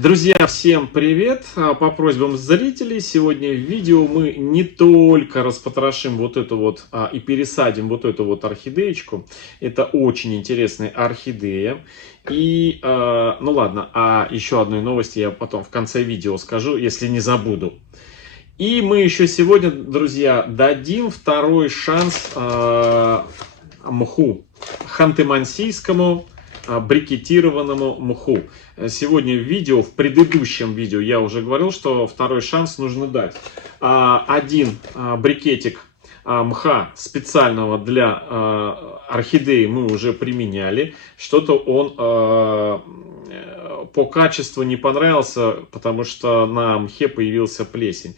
Друзья, всем привет! По просьбам зрителей, сегодня в видео мы не только распотрошим вот эту вот и пересадим вот эту вот орхидеечку. Это очень интересная орхидея. И, ну ладно, еще одной новости я потом в конце видео скажу, если не забуду. И мы еще сегодня, друзья, дадим второй шанс мху, ханты-мансийскому брикетированному мху. Сегодня в предыдущем видео я уже говорил, что второй шанс нужно дать. Один брикетик мха специального для орхидеи мы уже применяли. Что-то он по качеству не понравился, потому что на мхе появился плесень.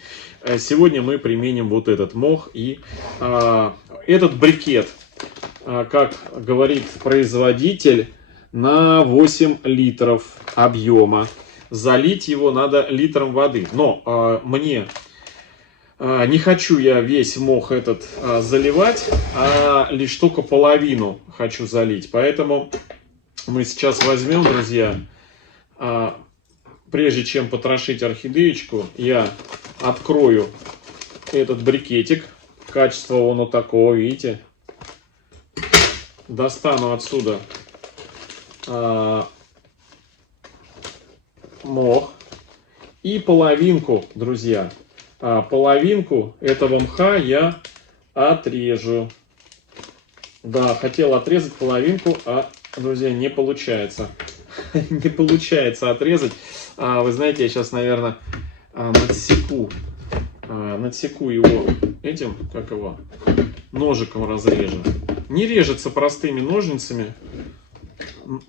Сегодня мы применим вот этот мох. И этот брикет, как говорит производитель, на 8 литров объема. Залить его надо литром воды. Но мне не хочу я весь мох этот заливать, а лишь только половину хочу залить. Поэтому мы сейчас возьмем, друзья, прежде чем потрошить орхидеечку, я открою этот брикетик. Качество он вот такого, видите. Достану отсюда мох и половинку, друзья, половинку этого мха я отрежу. Да, хотел отрезать половинку, друзья, не получается. Не получается отрезать. Вы знаете, я сейчас, наверное, надсеку его этим, как его, ножиком разрежу. Не режется простыми ножницами.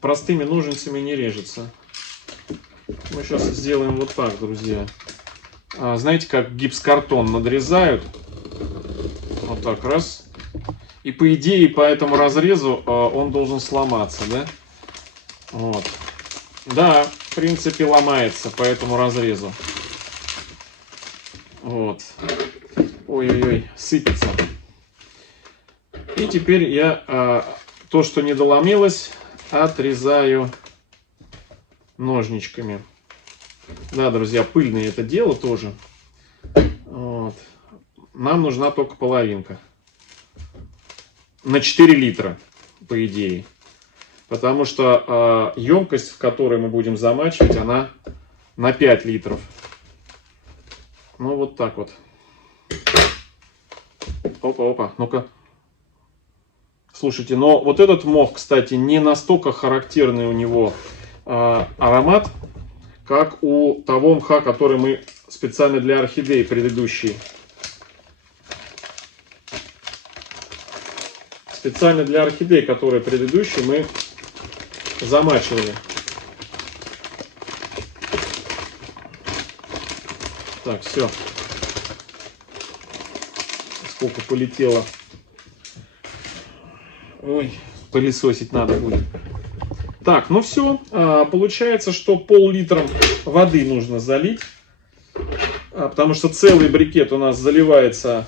Простыми ножницами не режется. Мы сейчас сделаем вот так, друзья. Знаете, как гипс-картон надрезают? Вот так, раз. И по идее, по этому разрезу он должен сломаться, да? Вот. Да, в принципе, ломается по этому разрезу. Вот. Ой-ой-ой, сыпется. И теперь я то, что не доломилось, отрезаю ножничками. Да, друзья, пыльное это дело тоже. Вот. Нам нужна только половинка. На 4 литра, по идее. Потому что емкость, в которой мы будем замачивать, она на 5 литров. Ну, вот так вот. Опа-опа, ну-ка. Слушайте, но вот этот мох, кстати, не настолько характерный у него аромат, как у того мха, который мы специально для орхидеи предыдущий. Специально для орхидеи, который предыдущий, мы замачивали. Так, все. Сколько полетело. Ой, пылесосить надо будет. Так, ну все. Получается, что пол-литра воды нужно залить. Потому что целый брикет у нас заливается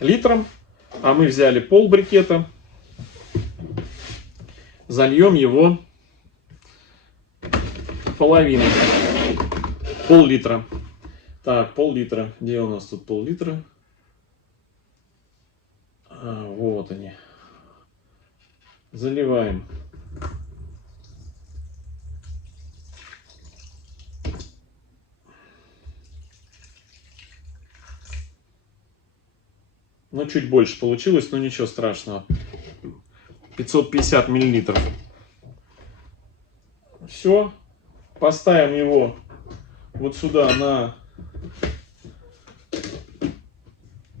литром. А мы взяли пол брикета. Зальем его половиной. Пол-литра. Так, пол-литра. Где у нас тут пол-литра? Вот они. Заливаем. Ну, чуть больше получилось, но ничего страшного. 550 миллилитров. Все. Поставим его вот сюда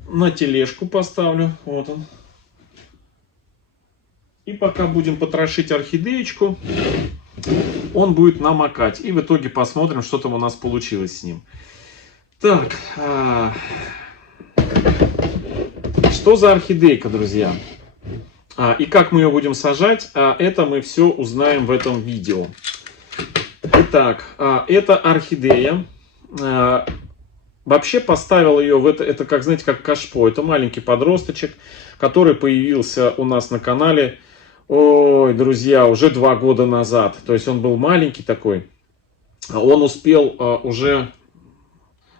на тележку поставлю. Вот он. И пока будем потрошить орхидеечку, он будет намокать. И в итоге посмотрим, что там у нас получилось с ним. Так. Что за орхидейка, друзья? И как мы ее будем сажать, это мы все узнаем в этом видео. Итак, это орхидея. Вообще поставил ее в это как, знаете, как кашпо. Это маленький подросточек, который появился у нас на канале. Ой, друзья, уже 2 года назад. То есть он был маленький такой. он успел уже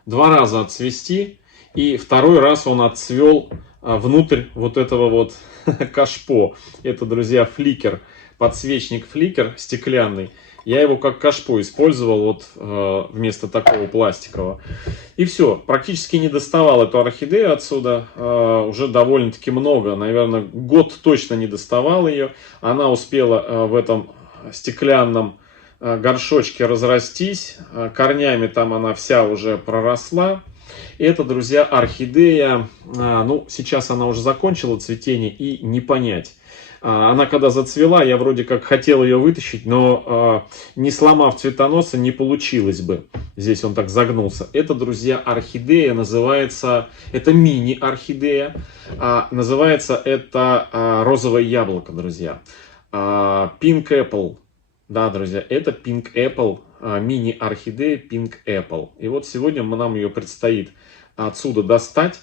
2 раза отцвести, и второй раз он отцвел внутрь вот этого вот кашпо. Это, друзья, фликер, подсвечник фликер стеклянный. Я его как кашпо использовал вот вместо такого пластикового. И все, практически не доставал эту орхидею отсюда, уже довольно-таки много, наверное, год точно не доставал ее. Она успела в этом стеклянном горшочке разрастись, корнями там она вся уже проросла. Это, друзья, орхидея, ну, сейчас она уже закончила цветение и не понять. Она когда зацвела, я вроде как хотел ее вытащить, но не сломав цветоноса, не получилось бы. Здесь он так загнулся. Это, друзья, орхидея, называется, это мини-орхидея. Называется это розовое яблоко, друзья. Pink Apple. Да, друзья, это Pink Apple, мини-орхидея Pink Apple. И вот сегодня нам ее предстоит отсюда достать,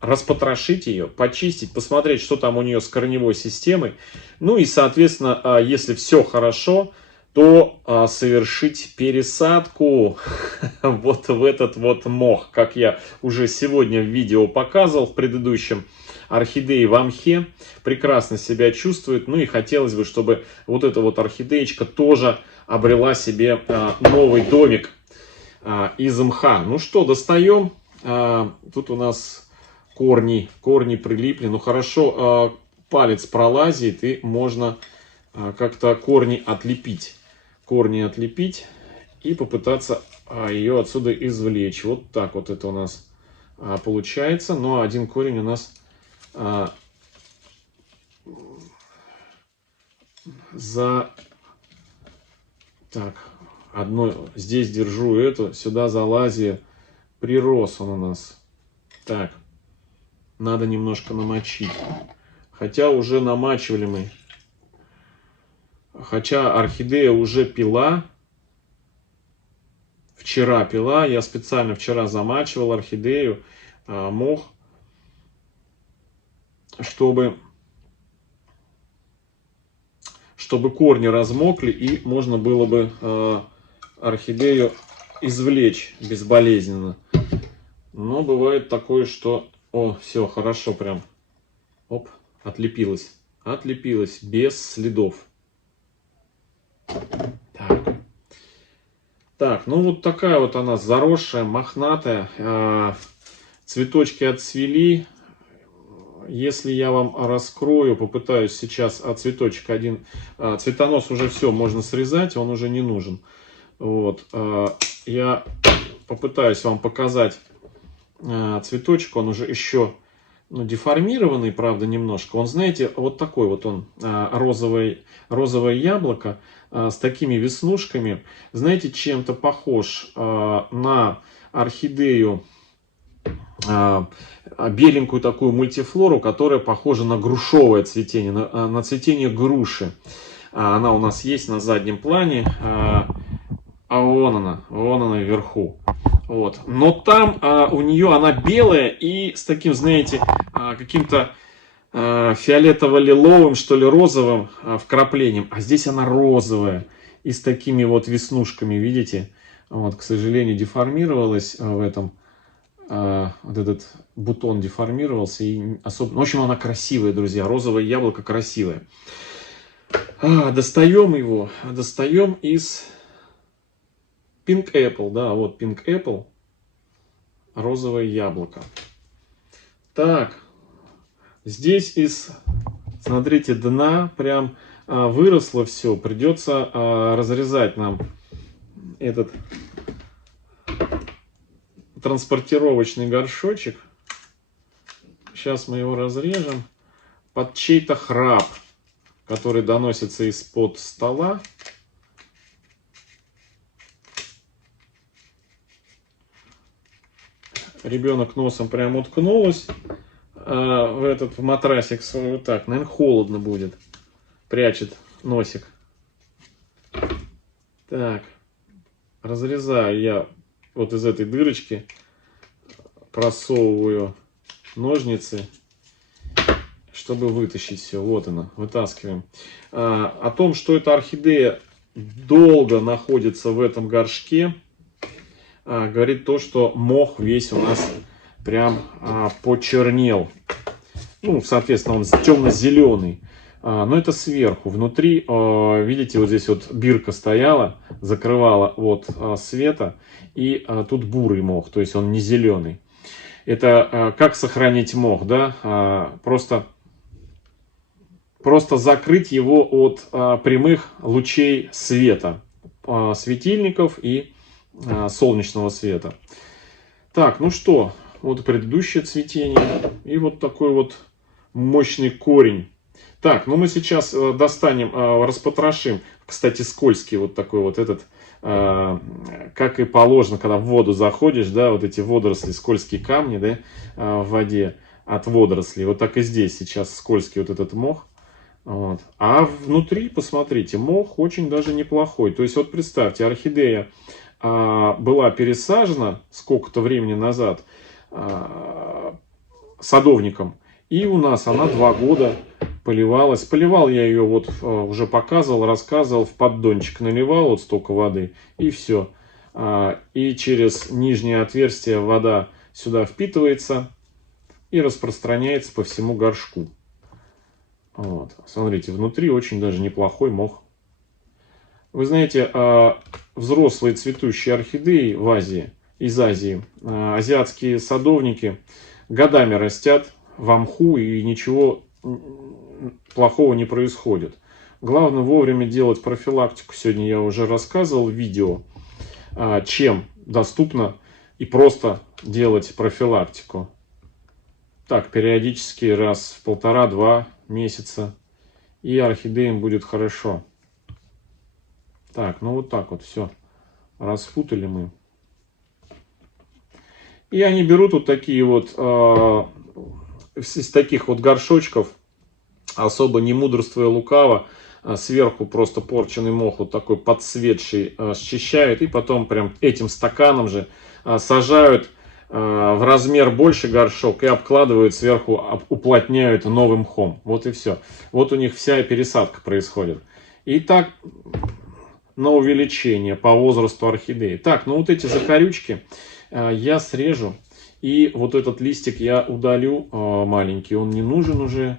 распотрошить ее, почистить, посмотреть, что там у нее с корневой системой. Ну и, соответственно, если все хорошо, то совершить пересадку вот в этот вот мох, как я уже сегодня в видео показывал в предыдущем. Орхидеи в мхе прекрасно себя чувствуют. Ну и хотелось бы, чтобы вот эта вот орхидеечка тоже обрела себе новый домик из мха. Ну что, достаем. Тут у нас корни прилипли. Ну хорошо, палец пролазит, и можно как-то корни отлепить. И попытаться ее отсюда извлечь. Вот так вот это у нас получается. Но один корень у нас так, одно здесь держу, эту сюда залазию, прирос он у нас. Так, надо немножко намочить, хотя уже намачивали мы, хотя орхидея уже пила, вчера пила, я специально вчера замачивал орхидею, мох, чтобы корни размокли и можно было бы орхидею извлечь безболезненно. Но бывает такое, что... О, все, хорошо прям. Оп, отлепилась. Отлепилась без следов. Так, ну вот такая вот она заросшая, мохнатая. Цветочки отцвели. Если я вам раскрою, попытаюсь сейчас цветочек один, цветонос уже все, можно срезать, он уже не нужен. Вот, я попытаюсь вам показать цветочек, он уже еще деформированный, правда, немножко. Он, знаете, вот такой вот он, розовое яблоко с такими веснушками. Знаете, чем-то похож на орхидею, беленькую такую мультифлору, которая похожа на грушевое цветение, на цветение груши. Она у нас есть на заднем плане, вон она вверху. Вот. Но там у нее она белая и с таким, знаете, каким-то фиолетово-лиловым, что ли, розовым вкраплением. А здесь она розовая и с такими вот веснушками, видите? Вот, к сожалению, деформировалась в этом. Вот этот бутон деформировался и особо... В общем, она красивая, друзья. Розовое яблоко красивое. Достаем его. Достаем из Pink Apple. Да, вот Pink Apple. Розовое яблоко. Так. Здесь из, смотрите, дна прям выросло все. Придется разрезать нам этот транспортировочный горшочек. Сейчас мы его разрежем под чей-то храп, который доносится из-под стола. Ребенок носом прям уткнулась в этот матрасик свой. Вот так, наверное, холодно будет. Прячет носик. Так, разрезаю я вот из этой дырочки, просовываю ножницы, чтобы вытащить все. Вот она, вытаскиваем. О том, что это орхидея долго находится в этом горшке, говорит то, что мох весь у нас прям почернел. Ну, соответственно, он темно-зеленый. Но это сверху. Внутри, видите, вот здесь вот бирка стояла, закрывала от света. И тут бурый мох, то есть он не зеленый. Это как сохранить мох, да? Просто закрыть его от прямых лучей света, светильников и солнечного света. Так, ну что, вот предыдущее цветение и вот такой вот мощный корень. Так, ну мы сейчас достанем, распотрошим. Кстати, скользкий вот такой вот этот, как и положено, когда в воду заходишь, да, вот эти водоросли, скользкие камни, да, в воде от водорослей. Вот так и здесь сейчас скользкий вот этот мох. Вот. А внутри, посмотрите, мох очень даже неплохой. То есть вот представьте, орхидея была пересажена сколько-то времени назад садовником. И у нас она 2 года поливалась. Поливал я ее, вот уже показывал, рассказывал, в поддончик наливал вот столько воды и все. И через нижнее отверстие вода сюда впитывается и распространяется по всему горшку. Вот. Смотрите, внутри очень даже неплохой мох. Вы знаете, взрослые цветущие орхидеи в Азии, из Азии, азиатские садовники годами растят в мху, и ничего плохого не происходит. Главное вовремя делать профилактику. Сегодня я уже рассказывал в видео, чем доступно и просто делать профилактику. Так, периодически раз в 1,5-2 месяца, и орхидеям будет хорошо. Так, ну вот так вот все. Распутали мы. И они берут вот такие вот, из таких вот горшочков, особо не мудрствуя лукаво, сверху просто порченый мох вот такой подсветший счищают. И потом прям этим стаканом же сажают в размер больше горшок и обкладывают сверху, уплотняют новым мхом. Вот и все. Вот у них вся пересадка происходит. И так на увеличение по возрасту орхидеи. Так, ну вот эти закорючки я срежу. И вот этот листик я удалю маленький. Он не нужен уже.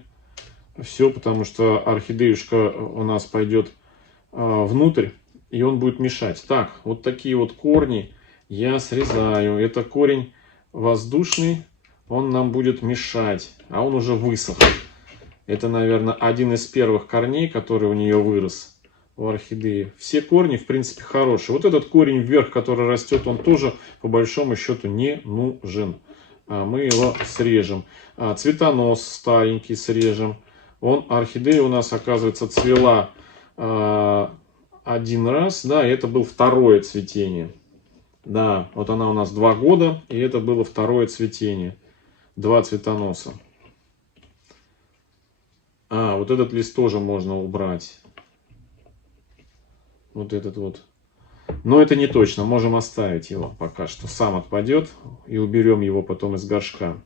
Все, потому что орхидеюшка у нас пойдет внутрь. И он будет мешать. Так, вот такие вот корни я срезаю. Это корень воздушный. Он нам будет мешать. А он уже высох. Это, наверное, один из первых корней, который у нее вырос. У орхидеи. Все корни, в принципе, хорошие. Вот этот корень вверх, который растет, он тоже, по большому счету, не нужен. Мы его срежем. Цветонос старенький срежем. Орхидея у нас, оказывается, цвела один раз. Да, и это было второе цветение. Да, вот она у нас 2 года, и это было второе цветение. 2 цветоноса. Вот этот лист тоже можно убрать. Вот этот вот. Но это не точно. Можем оставить его пока что. Сам отпадет. И уберем его потом из горшка.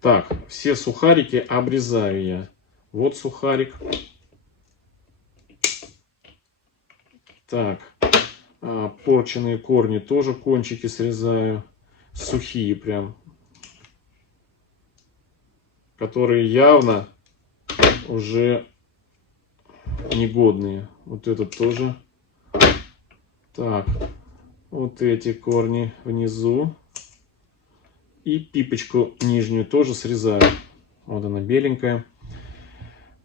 Так, все сухарики обрезаю я. Вот сухарик. Так. Порченные корни тоже кончики срезаю. Сухие прям. Которые явно уже негодные. Вот этот тоже. Так, вот эти корни внизу. И пипочку нижнюю тоже срезаю. Вот она беленькая.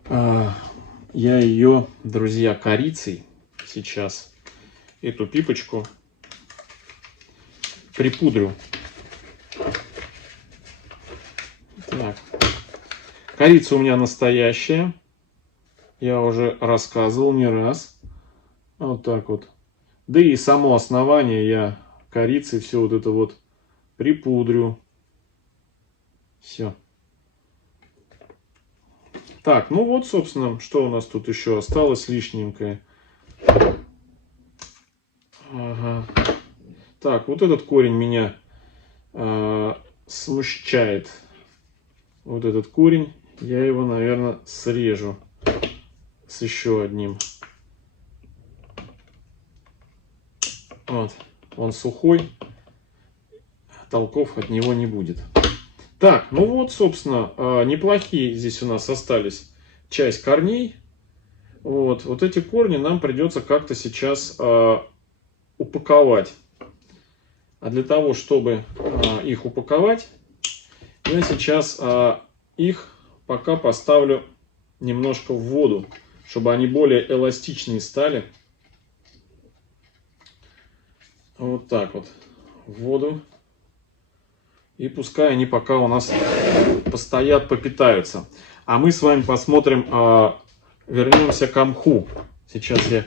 Я ее, друзья, корицей сейчас, эту пипочку, припудрю. Так. Корица у меня настоящая. Я уже рассказывал не раз. Вот так вот. Да и само основание я корицей все вот это вот припудрю. Все. Так, ну вот, собственно, что у нас тут еще осталось лишненькое. Ага. Так, вот этот корень меня смущает. Вот этот корень. Я его, наверное, срежу с еще одним. Вот. Он сухой, толков от него не будет. Так, ну вот, собственно, неплохие здесь у нас остались часть корней. Вот эти корни нам придется как-то сейчас упаковать. А для того, чтобы их упаковать, я сейчас их пока поставлю немножко в воду, чтобы они более эластичные стали. Вот так вот в воду. И пускай они пока у нас постоят, попитаются. А мы с вами посмотрим, вернемся к мху. Сейчас я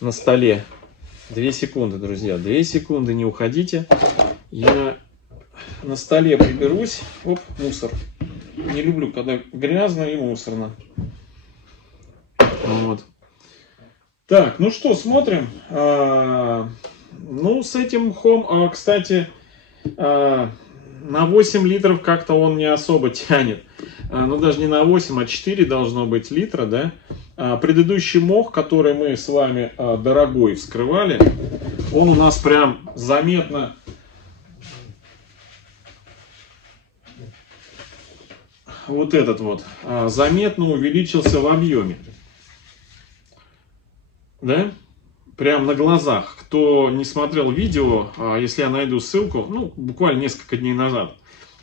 на столе. 2 секунды, друзья. 2 секунды, не уходите. Я на столе приберусь. Оп, мусор. Не люблю, когда грязно и мусорно. Вот. Так, ну что, смотрим. Ну, с этим мхом, кстати, на 8 литров как-то он не особо тянет. Ну, даже не на 8, а 4 должно быть литра, да. Предыдущий мох, который мы с вами дорогой вскрывали, он у нас прям заметно... Вот этот вот заметно увеличился в объеме. Да? Прям на глазах. Кто не смотрел видео, если я найду ссылку, ну, буквально несколько дней назад,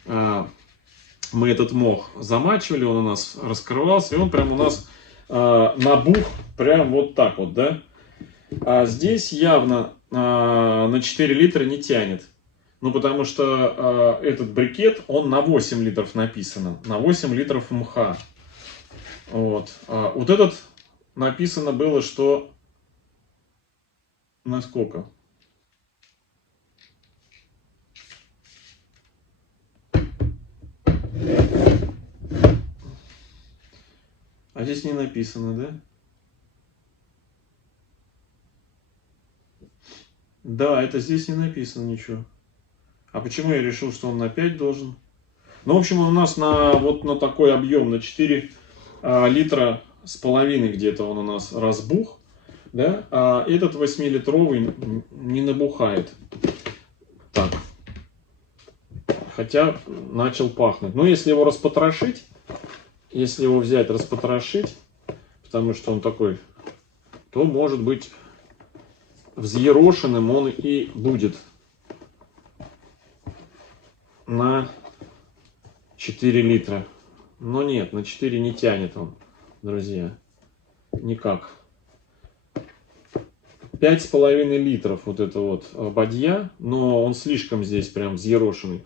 мы этот мох замачивали, он у нас раскрывался, и он прям у нас набух прям вот так вот, да. А здесь явно на 4 литра не тянет. Ну, потому что этот брикет, он на 8 литров написано, на 8 литров мха. Вот. Вот этот написано было, что... На сколько? А здесь не написано, да? Да, это здесь не написано ничего. А почему я решил, что он на 5 должен? Ну, в общем, у нас вот на такой объем, на 4 литра с половиной где-то он у нас разбух. Да? А этот 8-литровый не набухает. Так. Хотя начал пахнуть. Но если его распотрошить, если его взять, распотрошить, потому что он такой, то, может быть, взъерошенным он и будет на 4 литра. Но нет, на 4 не тянет он, друзья. Никак. 5,5 литров вот это вот бадья, но он слишком здесь прям взъерошенный.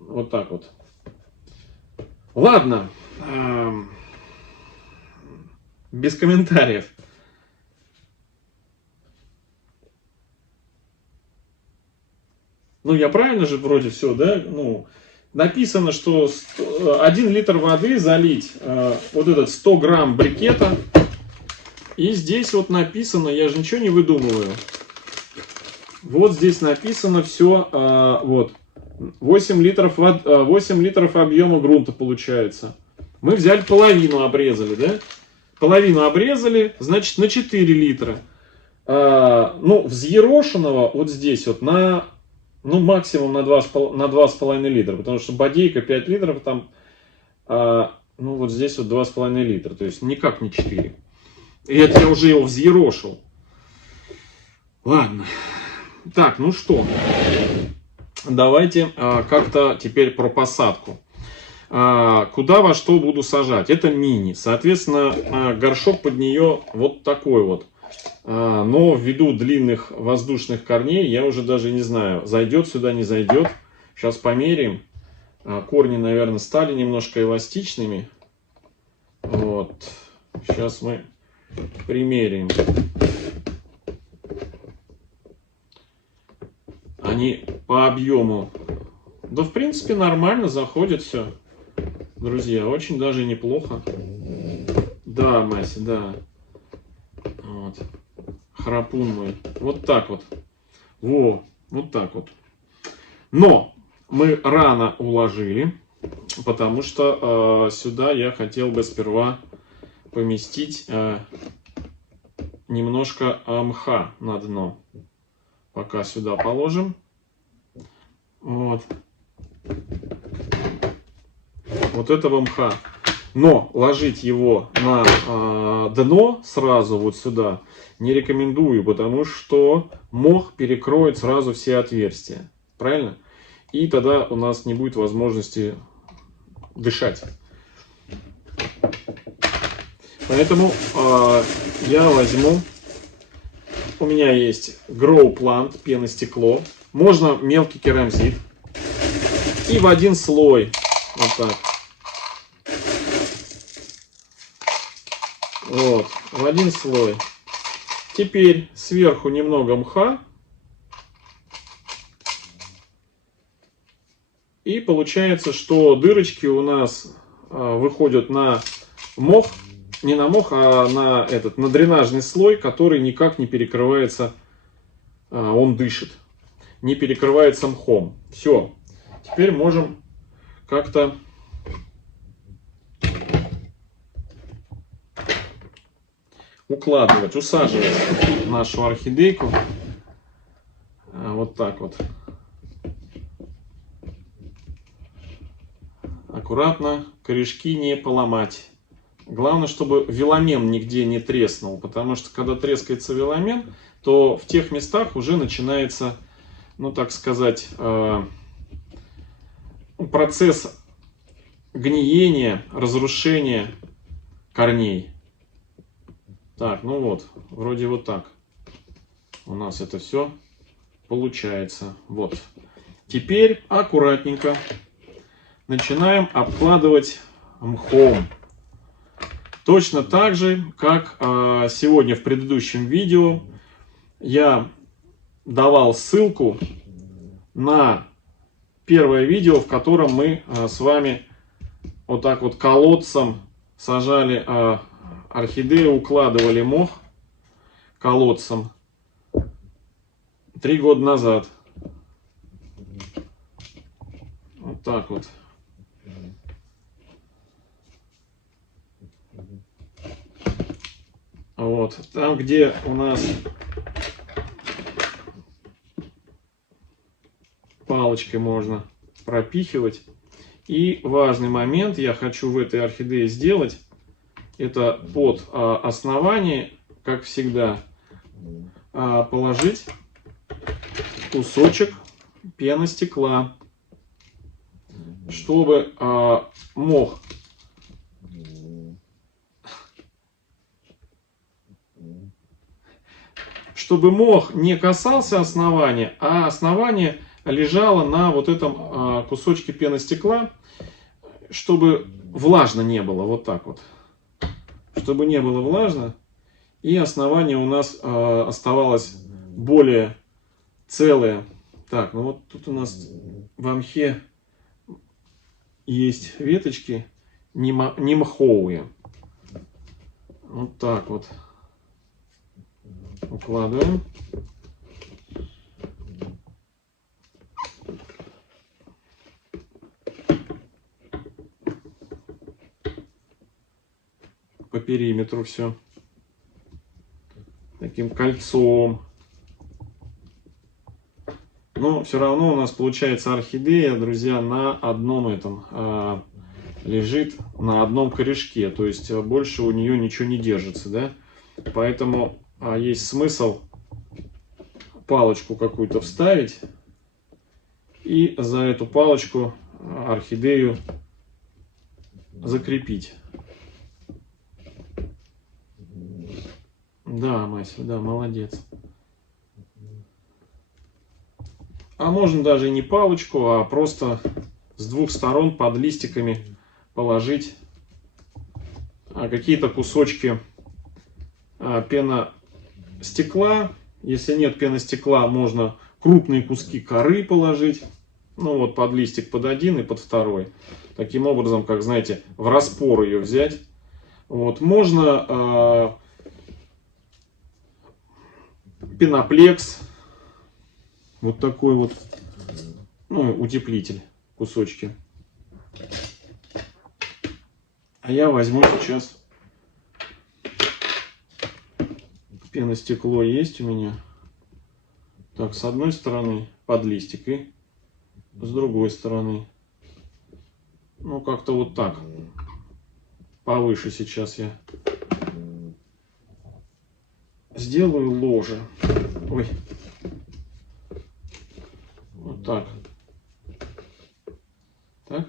Вот так вот. Ладно. Без комментариев. Ну, я правильно же вроде все, да? Ну, написано, что 1 литр воды залить вот этот 100 грамм брикета. И здесь вот написано, я же ничего не выдумываю. Вот здесь написано все, вот, 8 литров объема грунта получается. Мы взяли половину, обрезали, да? Половину обрезали, значит, на 4 литра. Ну, взъерошенного вот здесь вот на, ну, максимум на 2,5 литра. Потому что бодейка 5 литров там, ну, вот здесь вот 2,5 литра. То есть никак не 4. И это я уже его взъерошил. Ладно. Так, ну что. Давайте как-то теперь про посадку. Куда во что буду сажать? Это мини. Соответственно, горшок под нее вот такой вот. Но ввиду длинных воздушных корней, я уже даже не знаю, зайдет сюда, не зайдет. Сейчас померяем. Корни, наверное, стали немножко эластичными. Вот. Сейчас мы примерим. Они по объему, да, в принципе, нормально заходит все, друзья, очень даже неплохо. Да, Мася, да. Вот. Храпун мой. Вот так вот. Во, вот так вот. Но мы рано уложили, потому что сюда я хотел бы сперва поместить немножко мха на дно. Пока сюда положим. Вот. Вот этого мха. Но ложить его на дно сразу вот сюда не рекомендую, потому что мох перекроет сразу все отверстия. Правильно? И тогда у нас не будет возможности дышать. Поэтому я возьму, у меня есть Grow Plant, пеностекло, можно мелкий керамзит, и в один слой, вот так, вот, в один слой. Теперь сверху немного мха, и получается, что дырочки у нас выходят на мох, не на мох, а на дренажный слой, который никак не перекрывается, он дышит, не перекрывается мхом. Все, теперь можем как-то укладывать, усаживать нашу орхидейку. Вот так вот. Аккуратно, корешки не поломать. Главное, чтобы веломен нигде не треснул, потому что когда трескается веломен, то в тех местах уже начинается, ну так сказать, процесс гниения, разрушения корней. Так, ну вот, вроде вот так у нас это все получается. Вот. Теперь аккуратненько начинаем обкладывать мхом. Точно так же, как сегодня в предыдущем видео я давал ссылку на первое видео, в котором мы с вами вот так вот колодцем сажали орхидею, укладывали мох колодцем 3 года назад. Вот так вот. Вот. Там, где у нас палочкой можно пропихивать. И важный момент я хочу в этой орхидее сделать. Это под основание, как всегда, положить кусочек пеностекла, чтобы мох не касался основания, а основание лежало на вот этом кусочке пеностекла, чтобы влажно не было, вот так вот. Чтобы не было влажно, и основание у нас оставалось более целое. Так, ну вот тут у нас в мхе есть веточки не мховые. Вот так вот укладываем. По периметру все таким кольцом. Но все равно у нас получается орхидея, друзья, на одном этом лежит, на одном корешке, то есть больше у нее ничего не держится, да? Поэтому есть смысл палочку какую-то вставить и за эту палочку орхидею закрепить. Да, Мася, да, молодец. А можно даже и не палочку, а просто с двух сторон под листиками положить какие-то кусочки пеностекла. Если нет пеностекла, можно крупные куски коры положить. Ну вот под листик под один и под второй. Таким образом, как знаете, в распор ее взять. Вот можно пеноплекс. Вот такой вот, ну, утеплитель, кусочки. А я возьму сейчас Пеностекло есть у меня. Так, с одной стороны под листик и с другой стороны. Ну, как-то вот так. Повыше сейчас я сделаю ложе. Ой. Вот так. Так.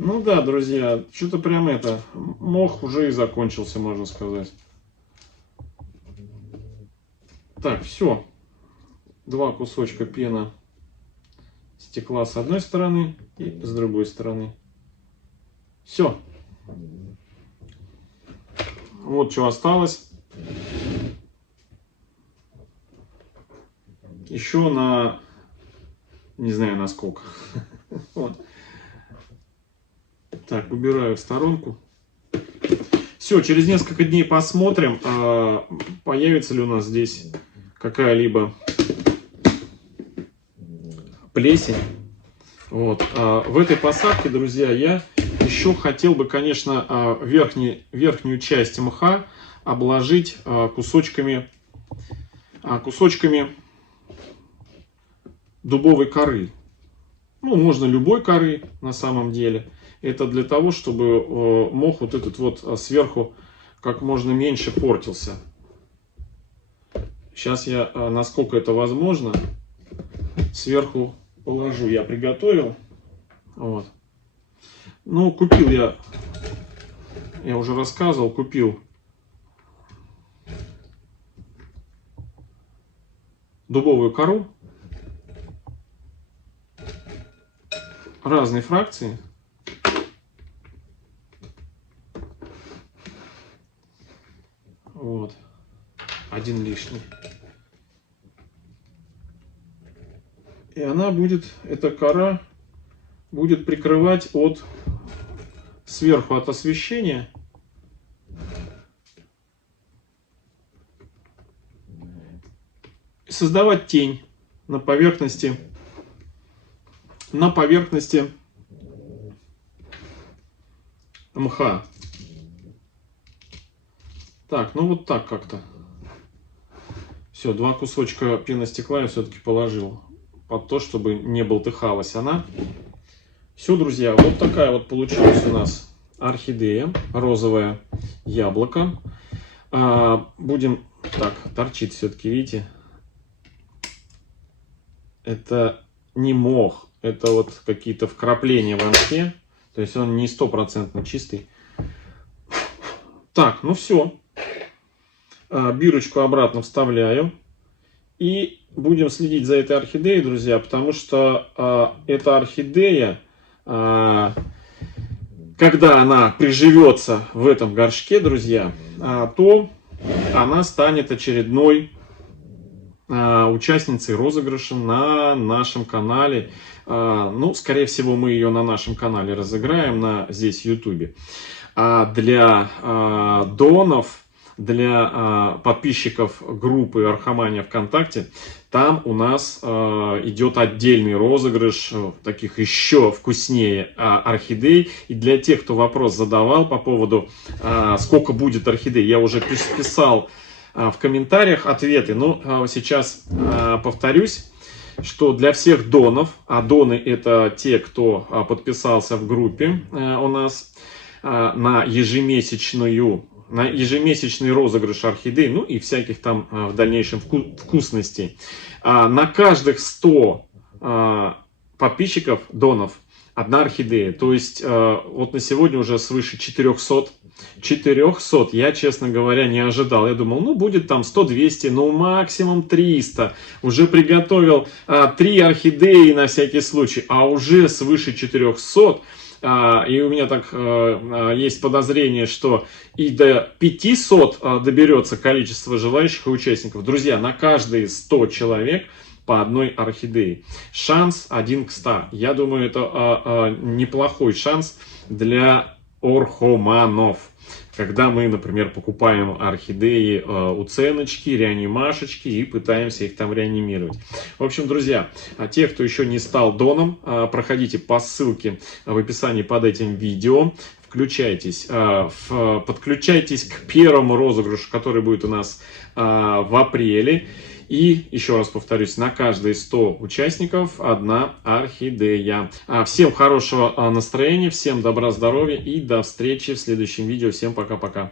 Ну да, друзья, что-то прям это, мох уже и закончился, можно сказать. Так, все. Два кусочка пена стекла с одной стороны и с другой стороны. Все. Вот что осталось. Еще на, не знаю на сколько. Вот. Так, убираю в сторонку. Все, через несколько дней посмотрим, появится ли у нас здесь какая-либо плесень. Вот. В этой посадке, друзья, я еще хотел бы, конечно, верхнюю часть мха обложить кусочками дубовой коры. Ну, можно любой коры на самом деле. Это для того, чтобы мох вот этот вот сверху как можно меньше портился. Сейчас я, насколько это возможно, сверху положу. Я приготовил. Вот. Ну, купил я уже рассказывал, купил дубовую кору разной фракции. Вот. Один лишний. И она будет, эта кора будет прикрывать сверху от освещения создавать тень на поверхности мха. Так, ну вот так как-то. Все, два кусочка пеностекла я все-таки положил под то, чтобы не болтыхалась она. Все, друзья, вот такая вот получилась у нас орхидея, розовое яблоко. Будем, так, торчит все-таки, видите? Это не мох, это вот какие-то вкрапления в мхе. То есть он не 100% чистый. Так, ну все. Бирочку обратно вставляю. И будем следить за этой орхидеей, друзья, потому что эта орхидея, когда она приживется в этом горшке, друзья, то она станет очередной участницей розыгрыша на нашем канале. Ну, скорее всего, мы ее на нашем канале разыграем, здесь в YouTube. А для донов, для подписчиков группы Архамания ВКонтакте, там у нас идет отдельный розыгрыш таких еще вкуснее орхидей. И для тех, кто вопрос задавал по поводу, сколько будет орхидей, я уже писал в комментариях ответы. Но сейчас повторюсь, что для всех донов, а доны это те, кто подписался в группе у нас на ежемесячный розыгрыш орхидей, ну и всяких там в дальнейшем вкусностей. На каждых 100 подписчиков, донов, одна орхидея. То есть вот на сегодня уже свыше 400. 400 я, честно говоря, не ожидал. Я думал, ну будет там 100-200, ну максимум 300. Уже приготовил 3 орхидеи на всякий случай, а уже свыше 400. И у меня так есть подозрение, что и до 500 доберется количество желающих и участников. Друзья, на каждые 100 человек по одной орхидее. Шанс 1 к 100. Я думаю, это неплохой шанс для орхоманов. Когда мы, например, покупаем орхидеи уценочки, реанимашечки и пытаемся их там реанимировать. В общем, друзья, те, кто еще не стал доном, проходите по ссылке в описании под этим видео. включайтесь, подключайтесь к первому розыгрышу, который будет у нас в апреле. И, еще раз повторюсь, на каждые 100 участников одна орхидея. Всем хорошего настроения, всем добра, здоровья и до встречи в следующем видео. Всем пока-пока.